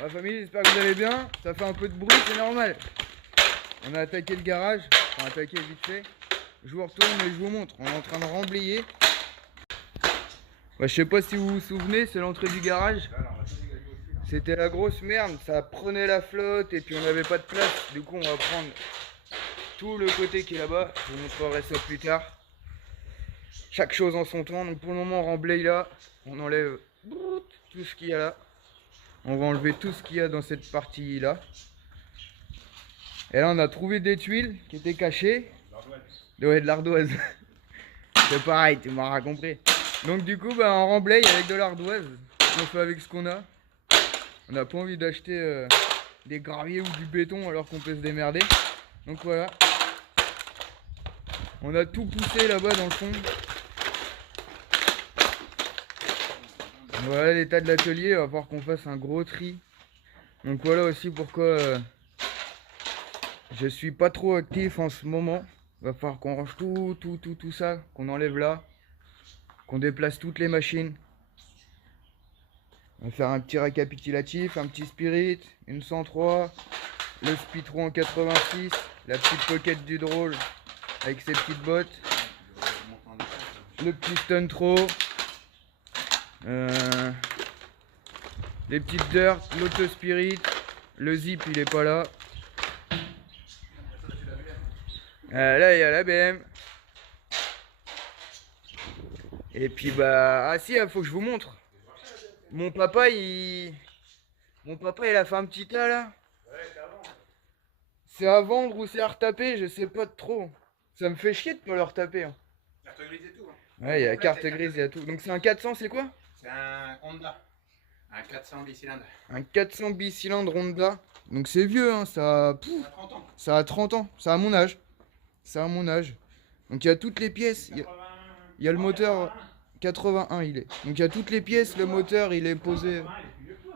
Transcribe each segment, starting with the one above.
Ma famille, j'espère que vous allez bien. Ça fait un peu de bruit, c'est normal. On a attaqué le garage, enfin attaqué vite fait. Je vous retourne et je vous montre. On est en train de remblayer. Je sais pas si vous vous souvenez, c'est l'entrée du garage. C'était la grosse merde, ça prenait la flotte et puis on n'avait pas de place. Du coup, on va prendre tout le côté qui est là-bas. Je vous montrerai ça plus tard. Chaque chose en son temps. Donc pour le moment, on remblaye là. On enlève tout ce qu'il y a là. On va enlever tout ce qu'il y a dans cette partie là. Et là on a trouvé des tuiles qui étaient cachées. Ouais, de l'ardoise. C'est pareil, tu m'auras compris. Donc du coup on remblaye avec de l'ardoise. On fait avec ce qu'on a. On n'a pas envie d'acheter des graviers ou du béton alors qu'on peut se démerder. Donc voilà. On a tout poussé là-bas dans le fond. Voilà l'état de l'atelier, il va falloir qu'on fasse un gros tri. Donc voilà aussi pourquoi je suis pas trop actif en ce moment. Il va falloir qu'on range tout ça, qu'on enlève là, qu'on déplace toutes les machines. On va faire un petit récapitulatif, un petit Spirit, une 103, le Spitron en 86, la petite pocket du drôle avec ses petites bottes, le petit Stun Throw. Les petites dirt, l'auto spirit, le zip il est pas là. Là il y a la BM. Et puis bah ah si, il faut que je vous montre. Mon papa il a fait un petit tas là. C'est à vendre ou c'est à retaper, je sais pas trop. Ça me fait chier de pas le retaper. Hein. Carte grise et tout. Hein. Ouais, il y a carte grise et tout. Donc c'est un 400, c'est quoi? C'est un Honda. Un 400 bicylindres. Un 400 bicylindres Honda. Donc c'est vieux, hein, ça. Ça a 30 ans. Ça a 30 ans. Ça a mon âge. Ça a mon âge. Donc il y a toutes les pièces. Il y a le moteur. 81 il est. Donc il y a toutes les pièces. Le moteur il est posé.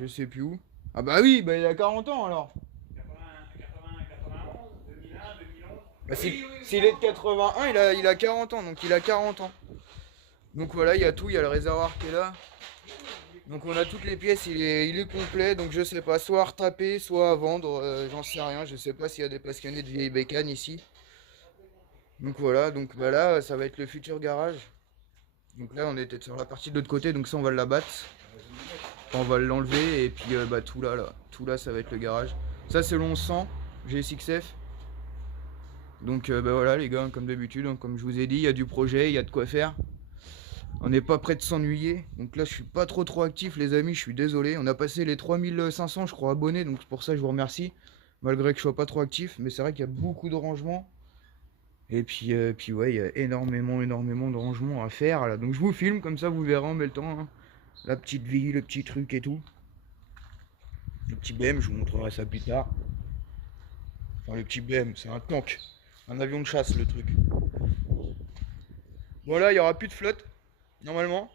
Je sais plus où. Ah bah oui, bah il a 40 ans alors. 91, 2001, 2011. Bah, s'il est de 81, il a 40 ans. Donc il a 40 ans. Donc voilà, il y a tout. Il y a le réservoir qui est là. Donc on a toutes les pièces, il est complet, donc je sais pas, soit à retaper, soit à vendre, j'en sais rien, je sais pas s'il y a des passionnés de vieilles bécanes ici. Donc voilà, donc bah là ça va être le futur garage. Donc là on était sur la partie de l'autre côté, donc ça on va l'abattre. On va l'enlever et puis bah tout là ça va être le garage. Ça c'est l'1100 G6F. Donc bah voilà les gars, comme d'habitude, hein, comme je vous ai dit, il y a du projet, il y a de quoi faire. On n'est pas prêt de s'ennuyer. Donc là, je suis pas trop actif, les amis. Je suis désolé. On a passé les 3500, je crois, abonnés. Donc pour ça, je vous remercie. Malgré que je sois pas trop actif. Mais c'est vrai qu'il y a beaucoup de rangements. Et puis ouais, il y a énormément de rangements à faire. Là. Donc je vous filme, comme ça, vous verrez en même temps. Hein. La petite vie, le petit truc et tout. Le petit BM, je vous montrerai ça plus tard. Enfin, le petit BM, c'est un tank. Un avion de chasse, le truc. Voilà, il n'y aura plus de flotte. Normalement.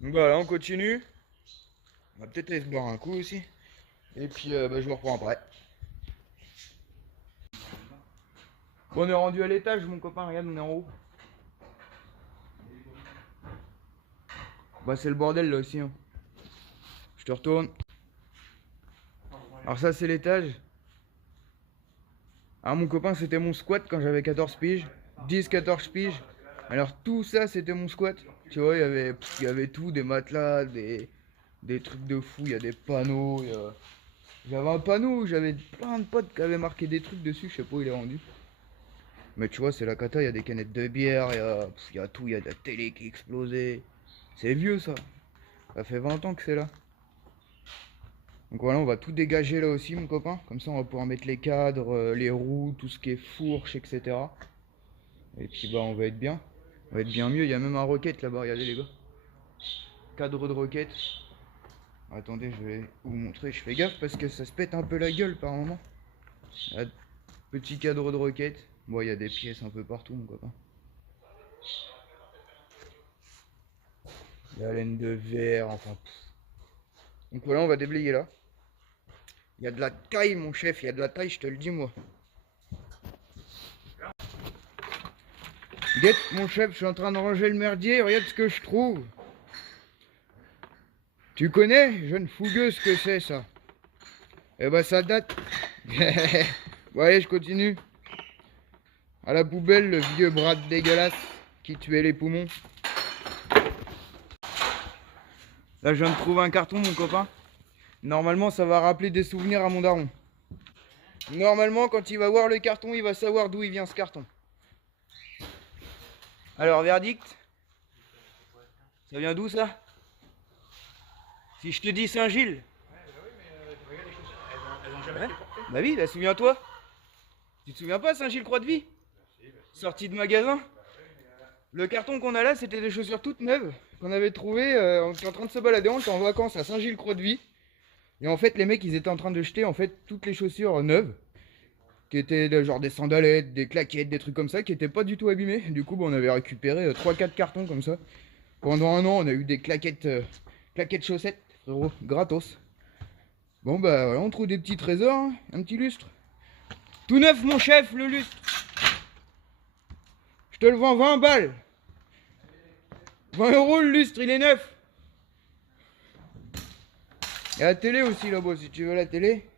Donc voilà, on continue. On va peut-être aller se boire un coup aussi. Et puis bah, je vous reprends après. Bon, on est rendu à l'étage, mon copain, regarde, on est en haut. Bah c'est le bordel là aussi. Hein. Je te retourne. Alors ça c'est l'étage. Alors mon copain c'était mon squat quand j'avais 14 piges. 10-14 piges. Alors tout ça c'était mon squat. Tu vois, il y avait tout, des matelas, des trucs de fou, il y a des panneaux. J'avais un panneau où j'avais plein de potes qui avaient marqué des trucs dessus, je sais pas où il est rendu. Mais tu vois, c'est la cata, il y a des canettes de bière, il y a tout, il y a de la télé qui explosait. C'est vieux ça. Ça fait 20 ans que c'est là. Donc voilà, on va tout dégager là aussi, mon copain. Comme ça, on va pouvoir mettre les cadres, les roues, tout ce qui est fourche, etc. Et puis bah, on va être bien. On va être bien mieux. Il y a même un roquette là-bas, regardez les gars. Cadre de roquette. Attendez, je vais vous montrer. Je fais gaffe parce que ça se pète un peu la gueule par moment. Petit cadre de roquette. Bon, il y a des pièces un peu partout, mon copain. La laine de verre, enfin. Donc voilà, on va déblayer là. Il y a de la taille, mon chef. Il y a de la taille, je te le dis, moi. Guette, mon chef, je suis en train de ranger le merdier. Regarde ce que je trouve. Tu connais, jeune fougueux, ce que c'est ça? Eh ben ça date. Bon allez, je continue. À la poubelle, le vieux bras dégueulasse qui tuait les poumons. Là, je viens de trouver un carton, mon copain. Normalement, ça va rappeler des souvenirs à mon daron. Normalement, quand il va voir le carton, il va savoir d'où il vient ce carton. Alors, verdict? Ça vient d'où ça? Si je te dis Saint-Gilles? Ouais. Bah oui, bah souviens-toi. Tu te souviens pas Saint-Gilles-Croix-de-Vie? Sortie de magasin. Le carton qu'on a là, c'était des chaussures toutes neuves qu'on avait trouvées. On était en train de se balader, on était en vacances à Saint-Gilles-Croix-de-Vie. Et en fait, les mecs, ils étaient en train de jeter en fait toutes les chaussures neuves, qui étaient genre des sandalettes, des claquettes, des trucs comme ça, qui étaient pas du tout abîmés. Du coup, on avait récupéré 3-4 cartons comme ça. Pendant un an, on a eu des claquettes chaussettes, frérot, gratos. Bon bah voilà, on trouve des petits trésors, hein, un petit lustre. Tout neuf, mon chef, le lustre. Je te le vends 20 balles. 20 € le lustre, il est neuf. Il y a la télé aussi là-bas, si tu veux la télé.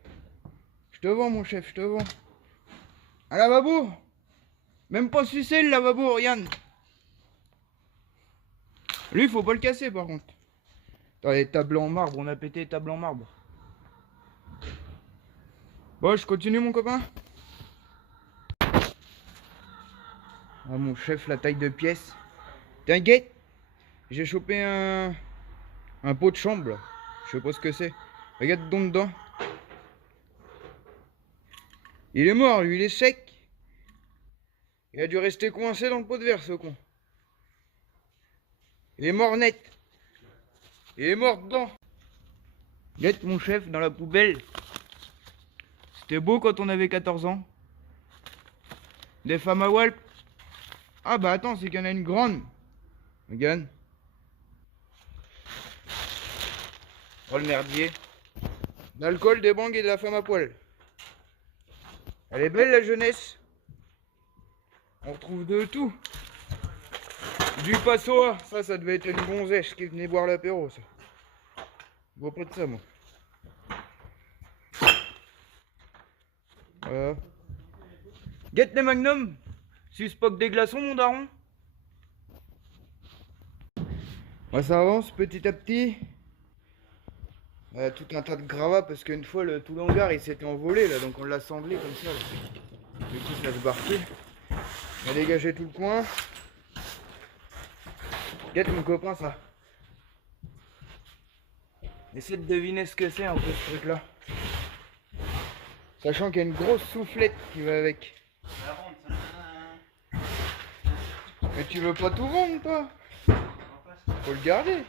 Je te vends, mon chef, je te vends. Un lavabo. Même pas sucer le lavabo, regarde. Lui, faut pas le casser par contre. Attends, les tables en marbre, on a pété les tables en marbre. Bon, je continue, mon copain. Ah, mon chef, la taille de pièce. T'inquiète, j'ai chopé un pot de chambre là. Je sais pas ce que c'est. Regarde donc dedans. Il est mort, lui, il est sec. Il a dû rester coincé dans le pot de verre, ce con. Il est mort net. Il est mort dedans. Regarde mon chef dans la poubelle. C'était beau quand on avait 14 ans. Des femmes à Walp. Ah bah attends, c'est qu'il y en a une grande. Regarde. Oh le merdier. L'alcool, des bangs et de la femme à poil. Elle est belle la jeunesse. On retrouve de tout. Du passoa. Ça devait être une gonzesse qui venait boire l'apéro, ça. Je vois pas de ça, moi. Voilà. Guette les magnums. Suspoc des glaçons, mon daron. Bah, ça avance petit à petit. Tout un tas de gravats parce qu'une fois tout l'hangar il s'était envolé là, donc on l'a assemblé comme ça là. Du coup ça se barre plus. On a dégagé tout le coin. Regarde mon copain ça. Essaie de deviner ce que c'est un peu ce truc là. Sachant qu'il y a une grosse soufflette qui va avec. Mais tu veux pas tout vendre toi? Faut le garder.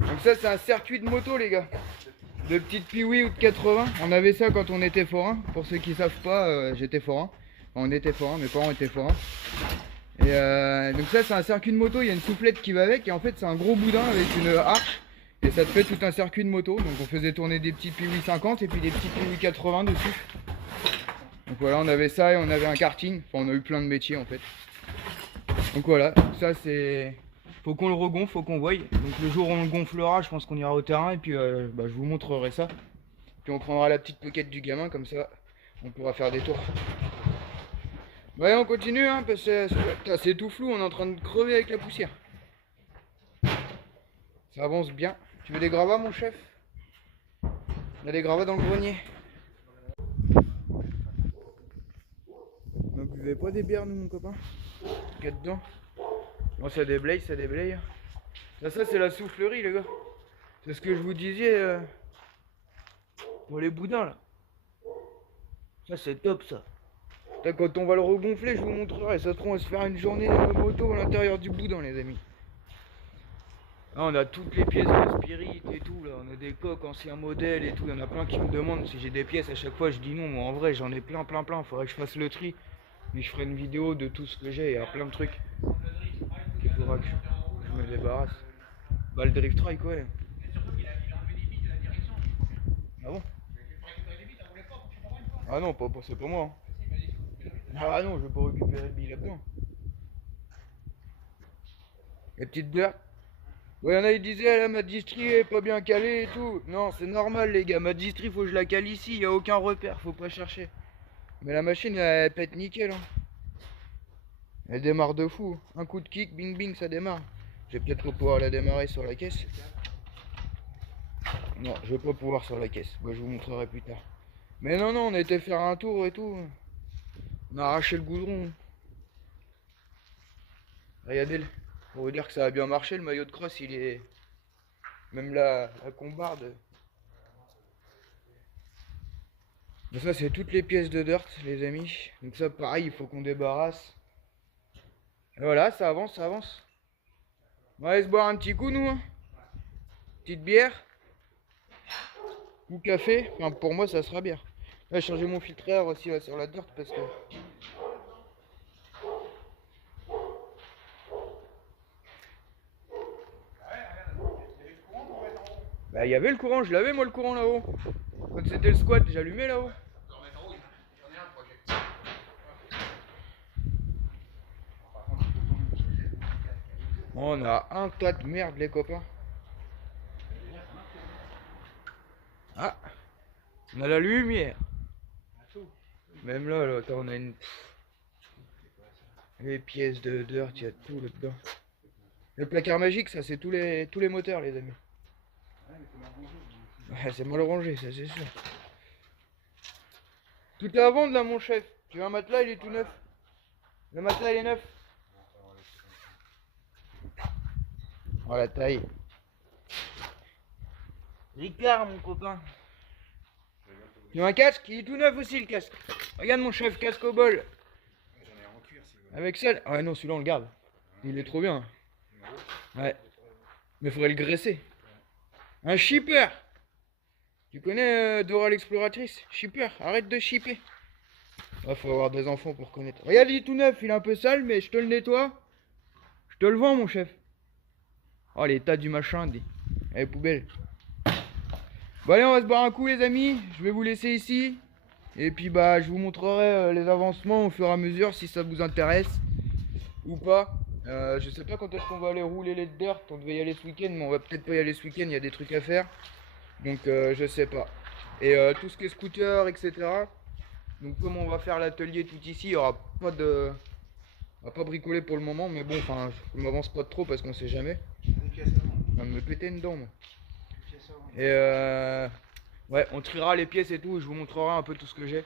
Donc ça c'est un circuit de moto les gars. De petites Piwi ou de 80. On avait ça quand on était forain. Pour ceux qui savent pas, j'étais forain. Enfin, on était forain, mes parents étaient forains. Et donc ça c'est un circuit de moto, il y a une soufflette qui va avec. Et en fait c'est un gros boudin avec une arche. Et ça te fait tout un circuit de moto. Donc on faisait tourner des petits Piwi 50 et puis des petits Piwi 80 dessus. Donc voilà, on avait ça et on avait un karting. Enfin on a eu plein de métiers en fait. Donc voilà, ça c'est... Faut qu'on le regonfle, faut qu'on voie. Donc le jour où on le gonflera, je pense qu'on ira au terrain et puis je vous montrerai ça. Puis on prendra la petite poquette du gamin, comme ça on pourra faire des tours. Ouais, on continue hein, parce que c'est tout flou, on est en train de crever avec la poussière. Ça avance bien. Tu veux des gravats mon chef? On a des gravats dans le grenier. Ne buvez pas des bières nous mon copain. Qu'il y a dedans. Bon ça déblaye, ça déblaye. Là ça c'est la soufflerie les gars. C'est ce que je vous disais pour les boudins là. Ça c'est top ça. Là, quand on va le regonfler je vous montrerai. Ça se trouve on va se faire une journée de moto à l'intérieur du boudin les amis. Là on a toutes les pièces de Spirit et tout là. On a des coques anciens modèles et tout. Il y en a plein qui me demandent si j'ai des pièces. À chaque fois je dis non. Moi en vrai j'en ai plein. Faudrait que je fasse le tri. Mais je ferai une vidéo de tout ce que j'ai. Il y a plein de trucs. Il faudra que je me débarrasse. Bah le drift trike ouais. Ah bon? Ah non, c'est pas moi. Hein. Ah non, je vais pas récupérer le billet là-dedans. Les petites bières. Ouais, y en a, ils disaient, ma distri est pas bien calée et tout. Non, c'est normal, les gars. Ma distri, faut que je la cale ici. Y a aucun repère, faut pas chercher. Mais la machine, elle pète nickel. Hein. Elle démarre de fou. Un coup de kick, bing bing, ça démarre. Je vais peut-être pas pouvoir la démarrer sur la caisse. Non, je vais pas pouvoir sur la caisse. Moi, je vous montrerai plus tard. Mais non, non, on a été faire un tour et tout. On a arraché le goudron. Regardez-le. Pour vous dire que ça a bien marché, le maillot de cross, il est... Même la combarde. Donc ça, c'est toutes les pièces de dirt, les amis. Donc ça, pareil, il faut qu'on débarrasse. Et voilà, ça avance, ça avance. On va aller se boire un petit coup, nous. Hein. Petite bière. Ou café. Enfin, pour moi, ça sera bière. Là, j'ai changé mon filtreur aussi là, sur la dirt parce que... Bah, il y avait le courant, je l'avais moi le courant là-haut. Quand c'était le squat, j'allumais là-haut. On a un tas de merde, les copains. Ah, on a la lumière. Même là, attends, on a une... Les pièces de dirt, il y a tout là-dedans. Le placard magique, ça, c'est tous les moteurs, les amis. Ouais, c'est mal rangé, ça, c'est sûr. Tout est à vendre, là, mon chef. Tu veux un matelas, il est tout neuf. Le matelas, il est neuf. Oh, la taille. Ricard, mon copain. Tu veux un casque? Il est tout neuf aussi, le casque. Regarde, mon chef, casque au bol. J'en ai un en cuir si vous voulez. Avec celle. Ah ouais, non, celui-là, on le garde. Il est trop bien. Ouais. Mais faudrait le graisser. Un shipper. Tu connais Dora l'exploratrice? Shipper, arrête de shipper. Ouais, faut avoir des enfants pour connaître. Regarde, il est tout neuf, il est un peu sale, mais je te le nettoie. Je te le vends, mon chef. Oh, l'état du machin, dit. Allez, poubelle. Bon, allez, on va se boire un coup, les amis. Je vais vous laisser ici. Et puis, bah, je vous montrerai les avancements au fur et à mesure si ça vous intéresse ou pas. Je sais pas quand est-ce qu'on va aller rouler les dirt. On devait y aller ce week-end, mais on va peut-être pas y aller ce week-end. Il y a des trucs à faire. Donc, je sais pas. Et tout ce qui est scooter, etc. Donc, comme on va faire l'atelier tout ici, il y aura pas de... On va pas bricoler pour le moment, mais bon, enfin, je m'avance pas trop parce qu'on sait jamais. Une pièce à vendre. On va me péter une dent, moi. Une pièce à vendre. Et ouais, on triera les pièces et tout, et je vous montrerai un peu tout ce que j'ai.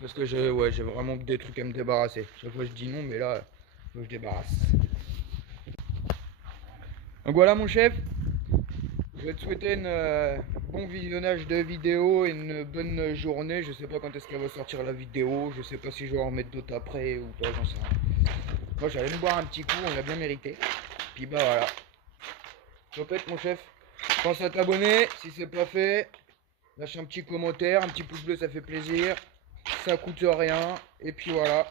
Parce que j'ai vraiment des trucs à me débarrasser. Chaque fois je dis non, mais là, faut que je débarrasse. Donc voilà mon chef. Je vais te souhaiter un bon visionnage de vidéo et une bonne journée. Je sais pas quand est-ce qu'elle va sortir la vidéo. Je sais pas si je vais en remettre d'autres après ou pas, j'en sais rien. Moi j'allais me boire un petit coup, on l'a bien mérité. Puis bah voilà. Topette mon chef. Pense à t'abonner si c'est pas fait. Lâche un petit commentaire, un petit pouce bleu, ça fait plaisir. Ça coûte rien. Et puis voilà.